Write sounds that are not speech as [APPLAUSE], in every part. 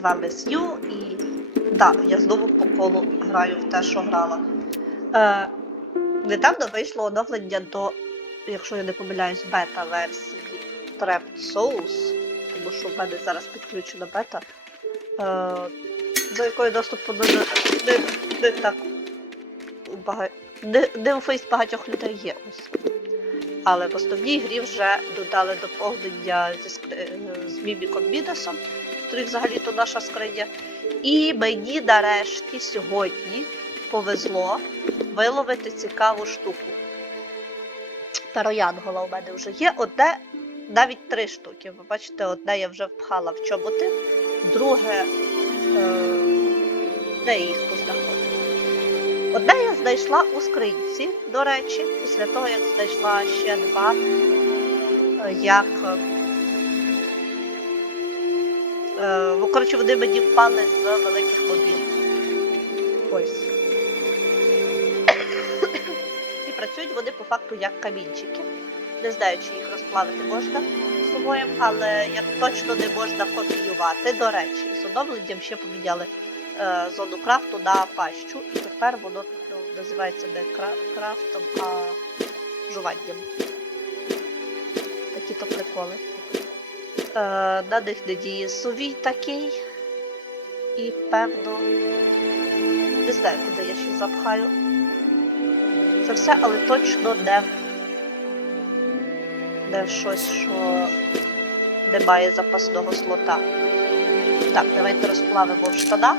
з вами Сью і да, я знову по колу граю в те, що грала. Е, недавно вийшло оновлення до, якщо я не помиляюсь, бета-версії Trapped Souls, тому що в мене зараз підключена бета, е, до якої доступу не, не, не так бага... не, не у фейс багатьох людей є ось. Але в основній грі вже додали доповнення зі е, з Міміком Мідасом, який взагалі-то наша скриня. І мені нарешті сьогодні повезло виловити цікаву штуку. Тароянгола у мене вже є. Одне, навіть три штуки. Ви бачите, одне я вже впхала в чоботи, друге, е... де я їх познаходила. Одне я знайшла у скринці, до речі, після того, як знайшла ще два, е, як. Коротше, вони мені впали з великих мобів. Ось. І працюють вони по факту як камінчики. Не знаю, чи їх розплавити можна собою, але як точно не можна копіювати. До речі, з оновленням ще поміняли е, зону крафту на пащу, і тепер воно ну, називається не крафтом, а жуванням. Такі то приколи. Е, на них не діє сувій такий. І певно. Не знаю, куди я ще запхаю. Це все, але точно не не в щось, що немає запасного слота. Так, давайте розплавимо в штанах,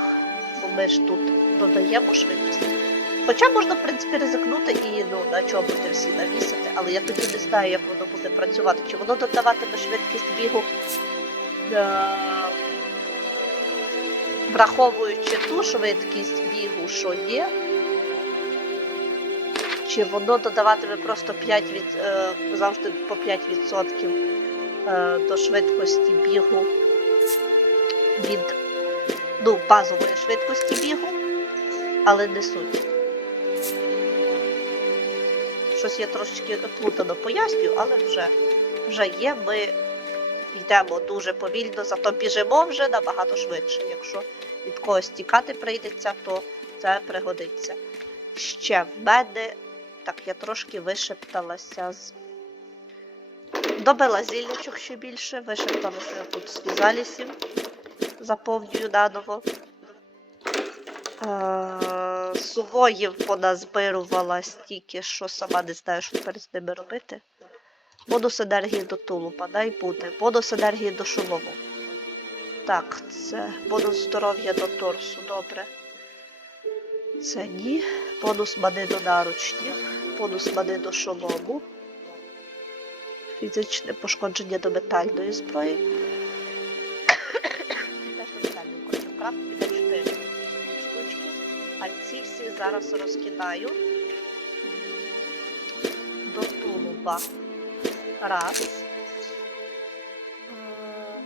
бо ми ж тут додаємо швидкість. Хоча можна, в принципі, ризикнути і ну, на чоботи всі навісити, але я тоді не знаю, як воно буде працювати. Чи воно додаватиме швидкість бігу, е- враховуючи ту швидкість бігу, що є, чи воно додаватиме просто 5 від, е, завжди по 5% е, до швидкості бігу від ну, базової швидкості бігу, але не суть. Щось я трошечки плутано пояснюю, але вже, вже є. Ми йдемо дуже повільно, зато біжимо вже набагато швидше. Якщо від когось тікати прийдеться, то це пригодиться. Ще в мене. Так, я трошки вишепталася з. Добила зіллячок ще більше, вишепталася тут з візалісів. Заповнюю наново. Е, Сувоїв поназбирувала стільки, що сама не знаю, що тепер з ними робити. Бонус енергії до тулупа, дай буде. Бонус енергії до шолому. Так, це бонус здоров'я до торсу, добре. Це ні. Бонус мани до наручнів. Бонус мани до шолому. Фізичне пошкодження до метальної зброї. [COUGHS] Теж до метальної крафт піде 4 штучки. А ці всі зараз розкидаю до тулуба. Раз. Е,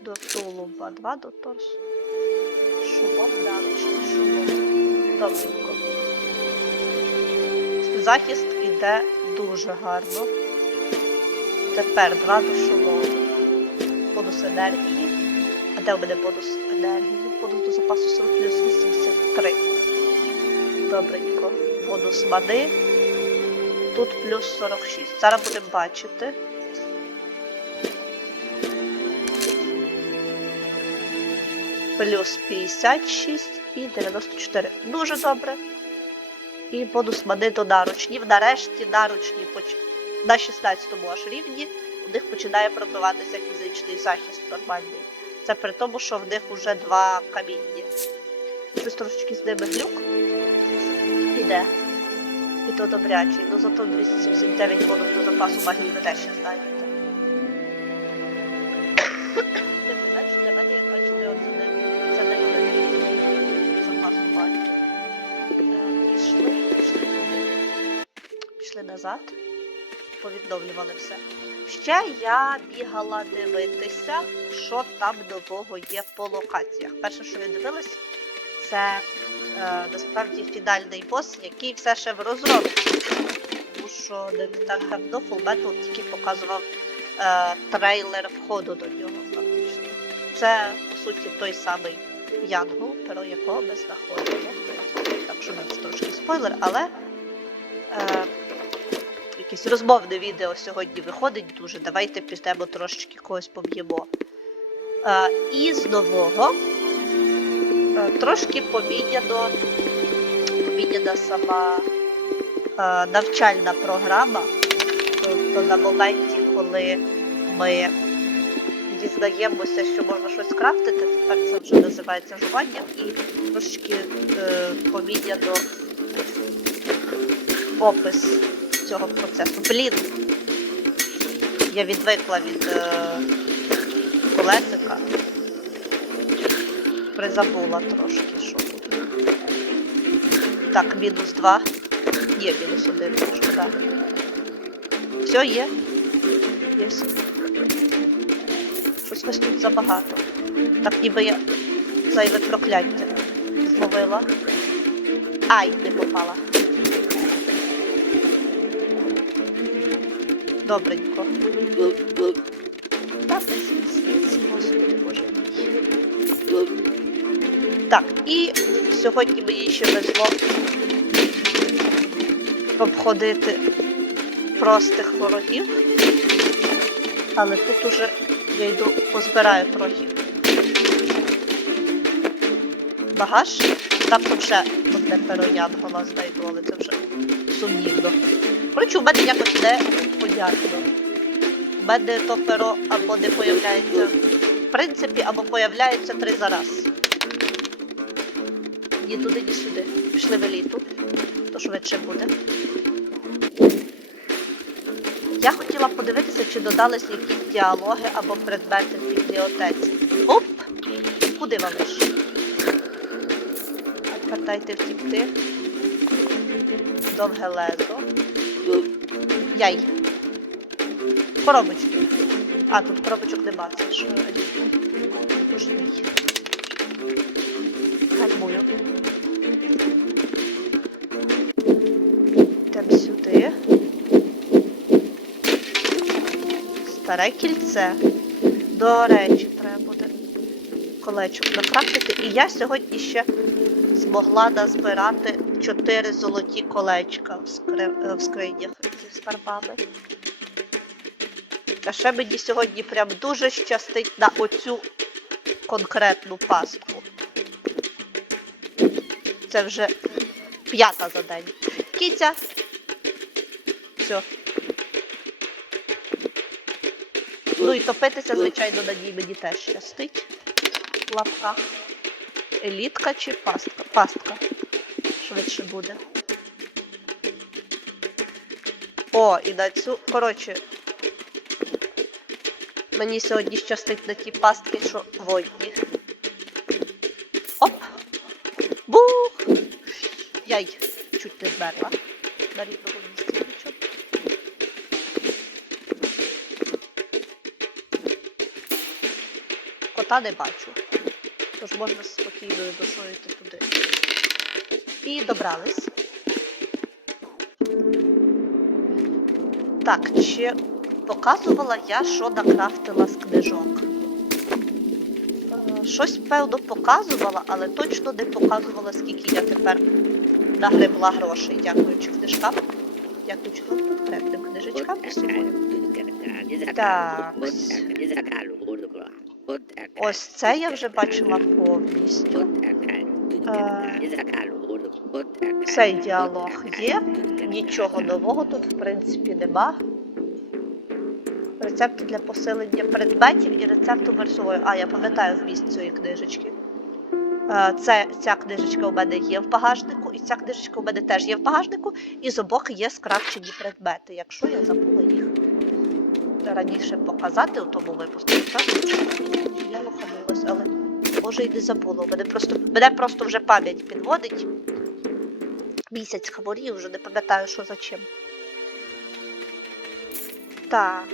До тулуба. Два до торсу. Шумом, наручний шумом. Добренько. Захист іде дуже гарно. Тепер два до шумом. Бонус енергії. А де мене бонус енергії? До запасу сил плюс 83. Добренько. Бонус мани. Тут плюс 46. Зараз будемо бачити. Плюс 56 і 94. Дуже добре. І бонус мани до наручнів. Нарешті наручні поч... на 16-му аж рівні у них починає пробиватися фізичний захист нормальний. Це при тому, що в них вже два каміння. Щось трошечки з ними глюк. Іде. І то добрячий. Ну зато 279 водок до запасу магії ви теж ще знаєте. Повідновлювали все. Ще я бігала дивитися, що там нового є по локаціях. Перше, що я дивилась, це е, насправді фінальний бос, який все ще в розробці. Тому що так давно Full Metal тільки показував е, трейлер входу до нього, фактично. це, по суті, той самий Янгол, перо якого ми знаходимо. Так що це трошки спойлер, але е, якесь розмовне відео сьогодні виходить дуже. Давайте підемо трошечки когось поб'ємо. Е, і з нового е, трошки поміняно, поміняна сама е, навчальна програма. Тобто на моменті, коли ми дізнаємося, що можна щось крафтити, тепер це вже називається званням і трошечки е, поміняно опис цього процесу. Блін, я відвикла від е, колесика. Призабула трошки, що тут. Так, мінус два. Є мінус один, шкода. Все, є. Є. Щось ось тут забагато. Так ніби я зайве прокляття зловила. Ай, не попала. Добренько. Так, і сьогодні мені ще везло обходити простих ворогів. Але тут уже я йду позбираю трохи. Багаж. Там ще одне перо янгола знайду, але це вже сумнівно. Коротше, у мене якось не понятно. У мене то перо або не появляється в принципі, або появляється три за раз. Ні туди, ні сюди. Пішли в еліту. То швидше буде. Я хотіла подивитися, чи додались якісь діалоги або предмети в бібліотеці. Оп! Куди? А тепер дайте втікти. Довге лезо. Яй. Коробочки. А, тут коробочок нема, це ж Боже мій. Гальмую. Йдемо сюди. Старе кільце. До речі, треба буде колечок накрафтити. І я сьогодні ще змогла назбирати 4 золоті колечка в, скри... е, в скринях зі скарбами. А ще мені сьогодні прям дуже щастить на оцю конкретну пастку. Це вже п'ята за день. Кіця. Все. Ну і топитися, звичайно, на ній мені теж щастить. В лапках. Елітка чи пастка? Пастка. Швидше буде. О, і на цю. Коротше. Мені сьогодні щастить на ті пастки, що водні. Оп! Бух! Яй, чуть не змерла. На рівному місці нічого. Кота не бачу. Тож можна спокійною душою йти туди. І добрались. Так, чи показувала я, що накрафтила з книжок? Е, Щось, певно, показувала, але точно не показувала, скільки я тепер нагребла грошей, дякуючи книжкам. Дякуючи конкретним книжечкам і собою. Так. Ось це я вже бачила повністю. Цей діалог є. Нічого нового тут, в принципі, нема. Рецепти для посилення предметів і рецепту версовою. А, я пам'ятаю вміст цієї книжечки. Е, Це, ця книжечка у мене є в багажнику, і ця книжечка у мене теж є в багажнику, і з обох є скрафчені предмети, якщо я забула їх раніше показати у тому випуску. Я лоханулась, але може і не забула. Мене просто, мене просто вже пам'ять підводить. Місяць хворів, вже не пам'ятаю, що за чим. Так,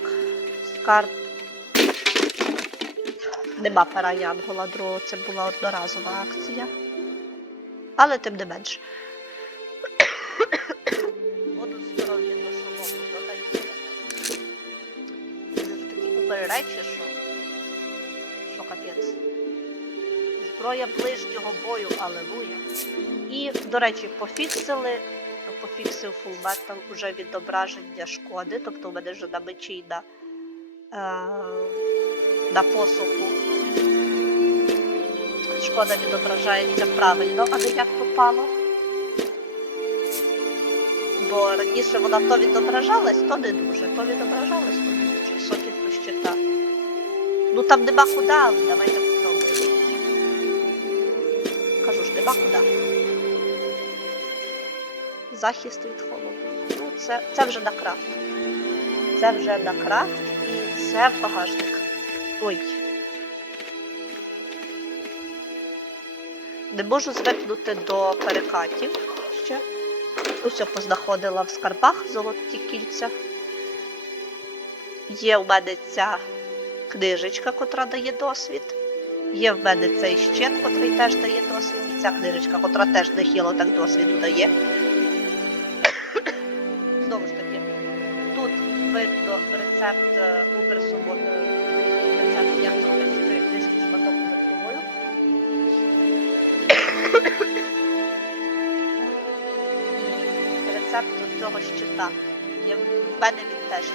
скарб. Нема пера Янгола другого, це була одноразова акція. Але тим не менш. Воду здоров'я до шолому додається. Це такі убери речі, Зброя ближнього бою, алелуя. І, до речі, пофіксили, пофіксив Metal уже відображення шкоди, тобто у мене вже на мечі на, е, на посуху. Шкода відображається правильно, а не як попало. Бо раніше вона то відображалась, то не дуже, то відображалась, то не дуже. Сокіт щита. Ну там нема куди, давайте Кажу ж. Захист від холоду. Ну, це, це вже на крафт. Це вже на крафт і це багажник. Ой. Не можу звикнути до перекатів ще. Усе познаходила в скарбах золоті кільця. Є в мене ця книжечка, котра дає досвід. Є в мене цей щит, котрий теж дає досвід, і ця книжечка, котра теж нехило так досвіду дає. [COUGHS] Знову ж таки, тут видно рецепт е, уберсового рецепт, як зробити з книжки. І [COUGHS] рецепт цього щита. Є в мене він теж є.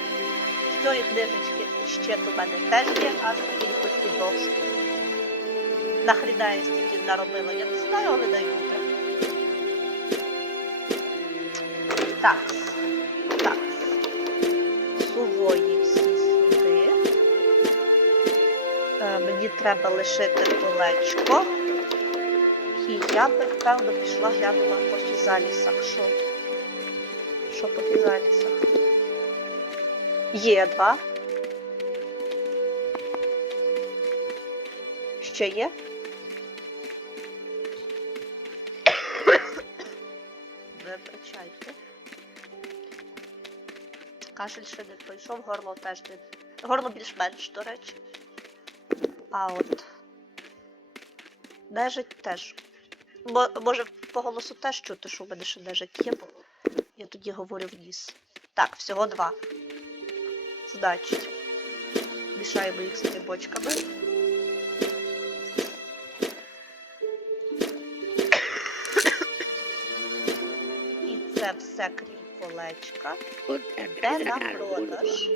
З цієї книжечки щит у мене теж є, аж у кількості двох штук. Нахріна я стільки наробила, я не знаю, але дай буде. Так. Так. Сувої всі сюди. Е, мені треба лишити колечко. І я би, певно, пішла глянула по фізалісах. Що? Що по фізалісах? Є два. Ще є? Кашель ще не пройшов, горло теж не. Горло більш-менш, до речі. А от. Нежить теж. Мо- може, по голосу теж чути, що в мене ще нежить є, бо я тоді говорю в ніс. Так, всього два. Значить. Мішаємо їх з грибочками. І це все крім колечка. Де на продаж.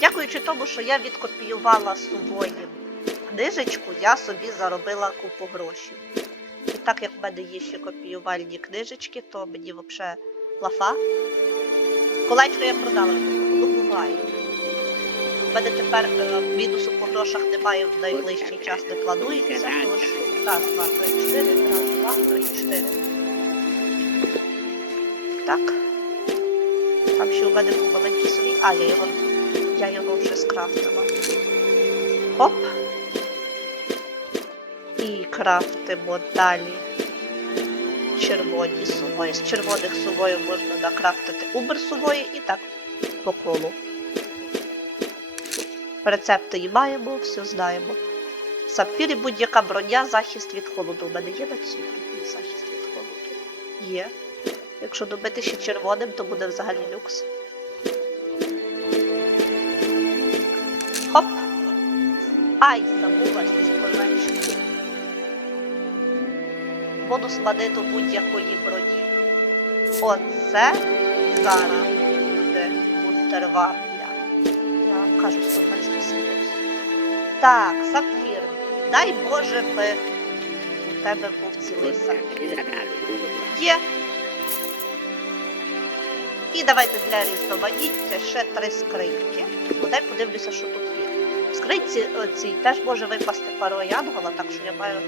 Дякуючи тому, що я відкопіювала сувоїм книжечку, я собі заробила купу грошей. І так як в мене є ще копіювальні книжечки, то мені взагалі лафа. Колечко я продала, ну буває. У мене тепер е, по немає в найближчий час не планується. Тож раз, два, три, чотири, раз, два, три, чотири. Так. Там ще у мене був маленький собі. А, я його, я його вже скрафтила. Хоп. І крафтимо далі червоні сувої. З червоних сувоїв можна накрафтити убер сувої і так по колу. Рецепти і маємо, все знаємо. В сапфірі будь-яка броня, захист від холоду. У мене є на цій броні захист від холоду? Є. Якщо добити ще червоним, то буде взагалі люкс. Хоп! Ай, ці конвенції. Бонус мани до будь-якої броні. Оце зараз буде мунтерварня. Я вам кажу, 120 секунд. Так, сапфір. Дай Боже би у тебе був цілий сапфір. Є. І давайте для різноманіття ще три скриньки. Бодай подивлюся, що тут є. В скринці е, цій теж може випасти пару янгола, так що я маю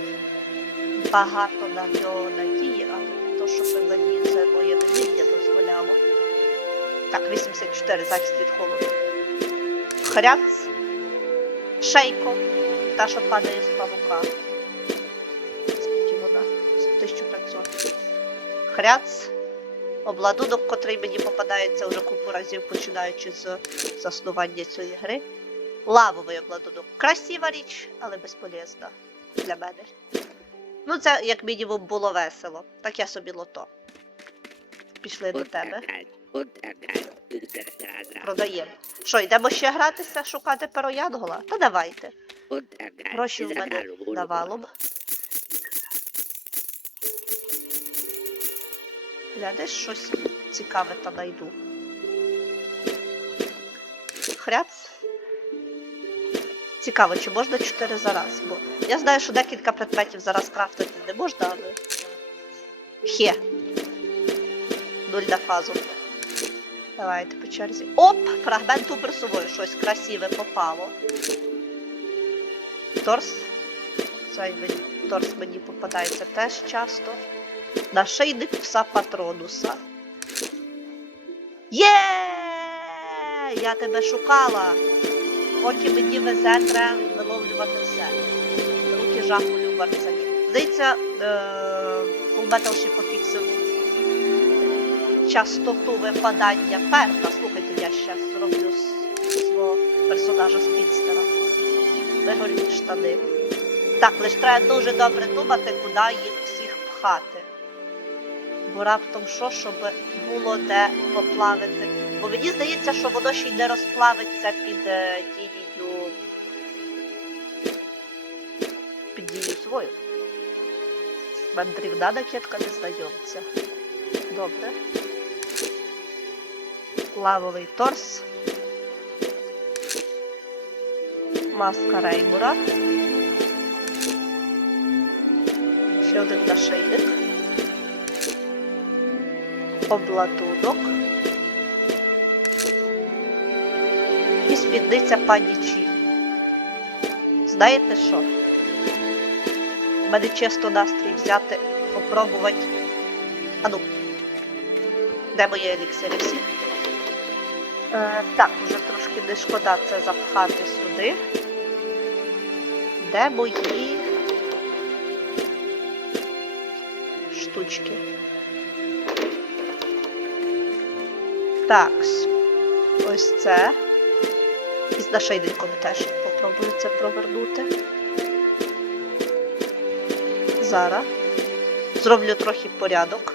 багато на нього надії, але то, що ви мені це моє невіддя дозволяло. Так, 84 захист від холоду. Хряц. Шейко. Та, що падає з павука. Скільки вона? 1500. Хряц. Обладунок, котрий мені попадається вже купу разів, починаючи з заснування цієї гри. Лавовий обладунок. Красива річ, але безполезна для мене. Ну, це як мінімум було весело. Так я собі лото. пішли до тебе. Продаємо. Що, йдемо ще гратися, шукати перо Янгола? Та давайте. Гроші в мене навалом. Я десь щось цікаве та найду. Хряц. Цікаво, чи можна 4 за раз, бо я знаю, що декілька предметів зараз крафтити не можна, але. Хе. Нуль на фазу. Давайте по черзі. Оп! Фрагмент уберсової. Щось красиве попало. Торс. Цей торс мені попадається теж часто. Нашийник пса патронуса. Є! Я тебе шукала. Поки мені везе, треба виловлювати все. Руки жахулю барцані. Здається, е, Full пофіксив частоту випадання перта. Слухайте, я ще зроблю свого персонажа з підстера. Вигорні штани. Так, лише треба дуже добре думати, куди їх всіх пхати. Бо раптом що, щоб було де поплавити. Бо мені здається, що воно ще й не розплавиться під е, дією. Під дією свою. Мандрівна накидка незнайомця. Добре. Лавовий торс. Маска Реймура. Ще один нашийник. Обладунок. І спідниця панічі. Знаєте що? Мене чисто настрій взяти, попробувати. Ану. Де мої еліксири всі? Е, так, вже трошки не шкода це запхати сюди. Де мої штучки? Так, ось це. І з нашийником теж попробую це провернути. Зараз. Зроблю трохи порядок.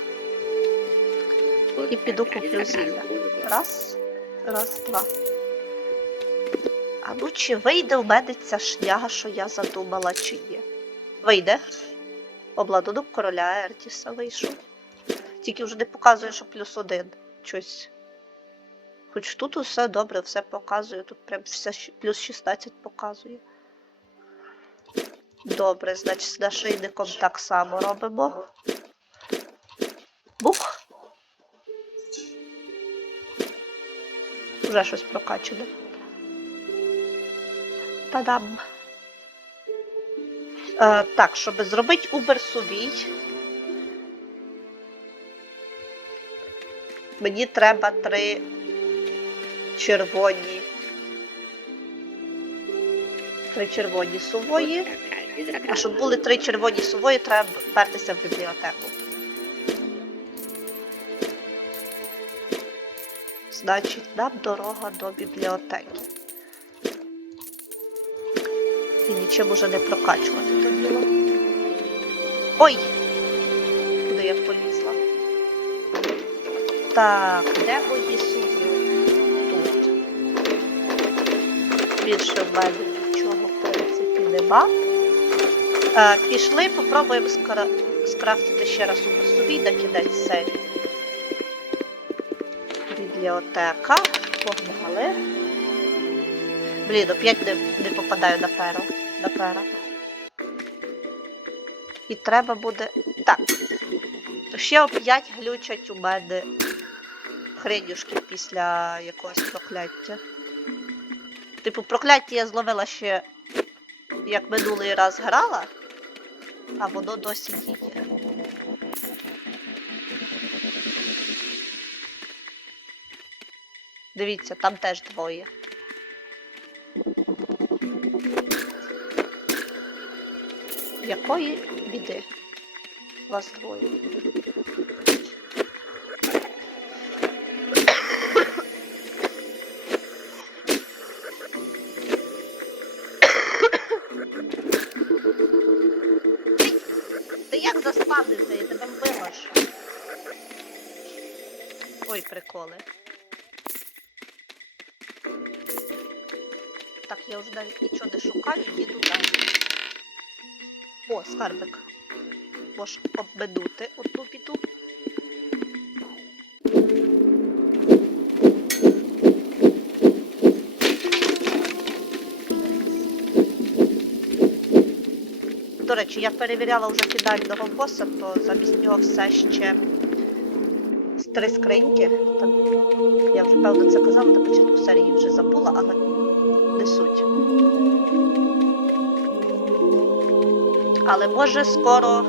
І піду куплю зілля. Раз, раз, два. А ну чи вийде в мене ця шняга, що я задумала, чи ні? Вийде. Обладунок короля Ертіса вийшов. Тільки вже не показує, що плюс один. Щось. Хоч тут усе добре, все показує. Тут прям все плюс 16 показує. Добре, значить, з нашийником так само робимо. Вже щось прокачане. Та-дам. Е, так, щоб зробити Uber сувій, мені треба три червоні. Три червоні сувої. А щоб були три червоні сувої, треба впертися в бібліотеку. Значить, нам дорога до бібліотеки. І нічим уже не прокачувати то діло. Ой! Куди я полізла? Так, де мої суви? Тут. Більше в мене нічого, в принципі, нема. Е, пішли, попробуємо скара... скрафтити ще раз у собі на кінець серії. Бібліотека. Погнали. Блін, опять не, не попадаю на перо. На пера. І треба буде. Так. Ще оп'ять глючать у мене хренюшки після якогось прокляття. Типу, прокляття я зловила ще як минулий раз грала, а воно досі діє. Дивіться, там теж двоє. Якої біди? Вас двоє. Ти як заспавнився, я тебе вбила. Ой, приколи. Я вже навіть нічого не шукаю, їду далі. О, скарбик. Можеш обминути одну біду. До речі, я перевіряла вже фінального боса, то замість нього все ще три скриньки. Там, я вже певно це казала на початку серії вже забула, але не суть. Але може скоро,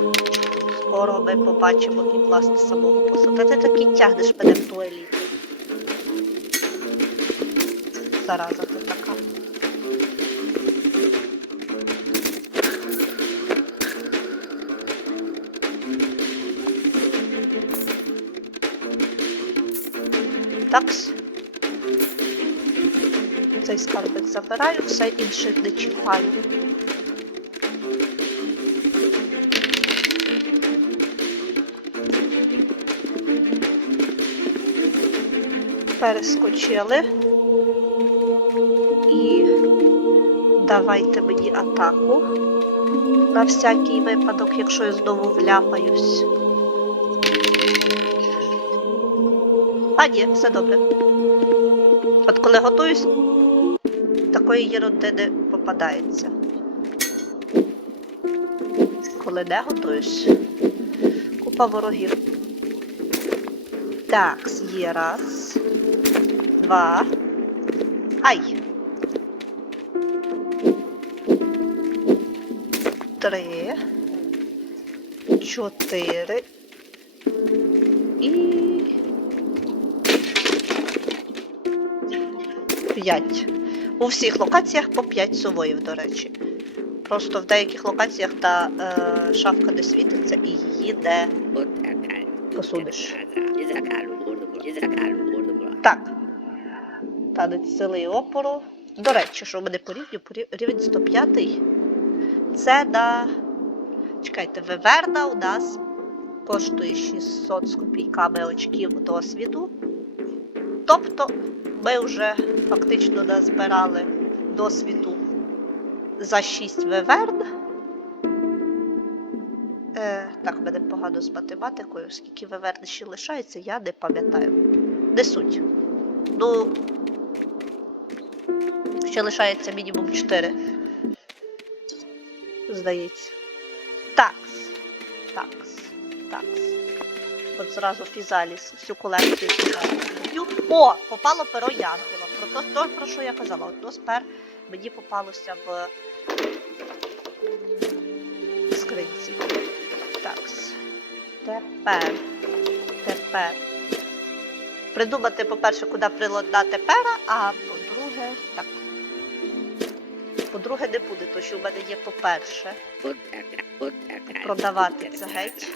скоро ми побачимо і власне самого боса. Та ти таки тягнеш мене в ту. Зараза ти така. Такс. Цей скарбик забираю, все інше не чіпаю. Перескочили. І давайте мені атаку. На всякий випадок, якщо я знову вляпаюсь. А, ні, все добре. От коли готуюсь, такої єрунди не попадається. Коли не готуюсь, купа ворогів. Так, є раз, два. Ай! Три. Чотири. І. П'ять. У всіх локаціях по 5 сувоїв, до речі. Просто в деяких локаціях та е, шафка не світиться і її не посудиш. Так. Танець сили і опору. До речі, що в мене по рівню, рівень 105. Це на. Чекайте, виверна у нас коштує 600 з копійками очків досвіду. Тобто ми вже фактично назбирали досвіду за 6 виверн. Е, так, мене погано з математикою, скільки виверн ще лишається, я не пам'ятаю. Не суть. Ну, ще лишається мінімум 4. Здається. Такс. Такс. Такс. От зразу фізаліс, всю колекцію фізаліс. О, попало перо Янгола. Про то, то, про що я казала. От спер мені попалося в скринці. Такс. Тепер. Тепер. Придумати, по-перше, куди приладнати пера, а по-друге, так. По-друге, не буде, то що в мене є по-перше. Продавати це геть.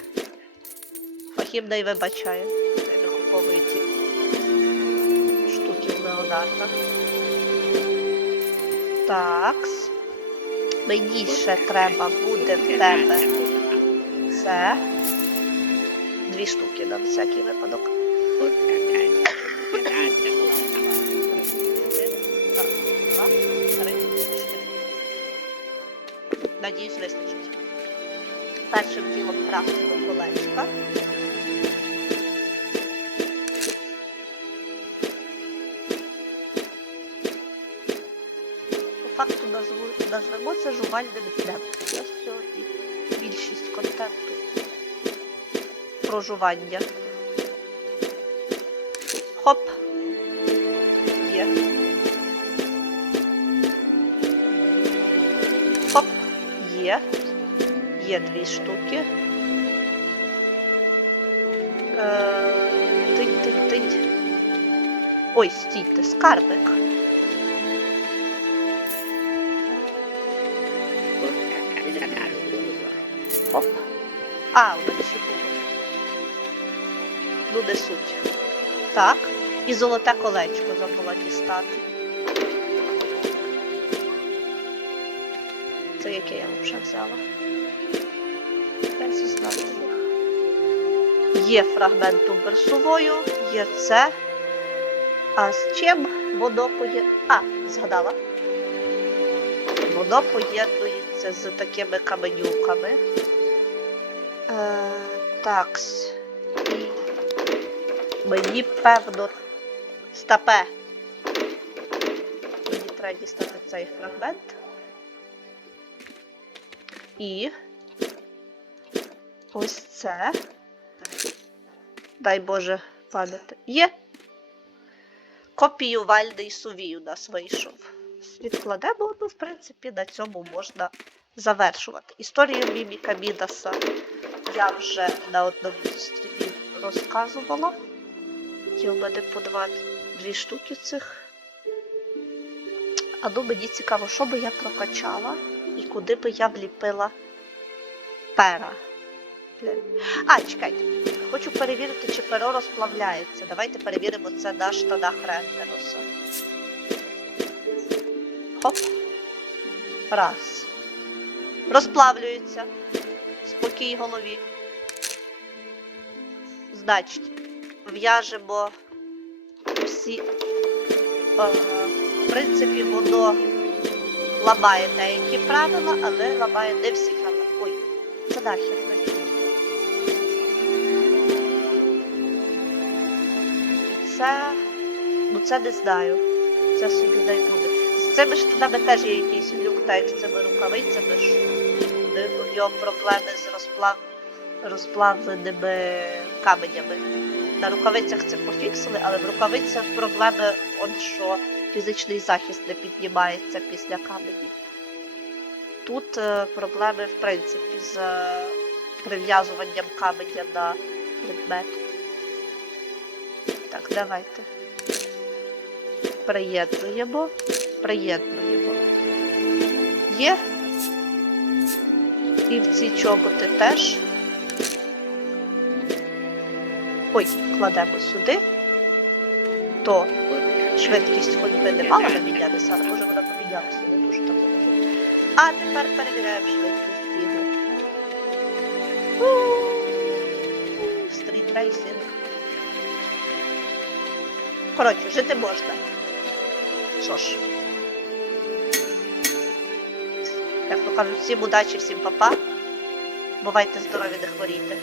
Фахів не вибачає. Викуповує ці штуки в Леонарда. Такс. Мені ще треба буде в тебе це. Дві штуки на всякий випадок. Надіюсь, вистачить. Першим ділом крафтимо колечка. Назвемо це жувальним днем. У нас сьогодні більшість контенту про жування. Хоп. Є. Хоп. Є. Є дві штуки. Е, Тинь, тинь, тинь. Ой, стійте, скарбик. Хоп. А, мене ще було. Ну, суть. Так. І золоте колечко забула дістати. Це яке я вже взяла? Я зізнала. Є фрагментом версовою, є це. А з чим воно поє... А, згадала. Воно поєднується з такими каменюками. Такс. Мені певно стапе. Мені треба дістати цей фрагмент. І ось це. Дай Боже пам'яти. Є. Копіювальний сувій у нас вийшов. Відкладемо, ну, в принципі, на цьому можна завершувати. Історію Міміка Мідаса я вже на одному з стрімів розказувала. Є у мене по два, дві штуки цих. А ну мені цікаво, що би я прокачала і куди би я вліпила пера. А, чекайте. Хочу перевірити, чи перо розплавляється. Давайте перевіримо це на штанах Рендеруса. Хоп. Раз. Розплавлюється. Спокій голові. Значить, в'яжемо всі. Е, в принципі, воно ламає деякі правила, але ламає не всі правила. Ой, це нахер не. Це. Ну це не знаю. Це собі не буде. З цими штанами теж є якийсь люк, так як з цими рукавицями, що у нього проблеми з розплав... розплавленими каменями. На рукавицях це пофіксили, але в рукавицях проблеми, от що фізичний захист не піднімається після каменів. Тут е, проблеми, в принципі, з е, прив'язуванням каменя на предмет. Так, давайте. Приєднуємо. Приєднуємо. Є. І в ці чоботи теж. Ой, кладемо сюди. То швидкість ходьби не мала би мінятися, але може вона помінялася, не дуже так. А тепер перевіряємо швидкість бігу. Стріт рейсинг. Коротше, жити можна. Що ж. Як то кажуть, всім удачі, всім папа. Бувайте здорові, не хворійте.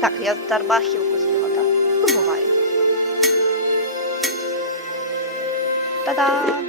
Так, я дарма хілку з'їла, так? Ну, буває. Та-дам!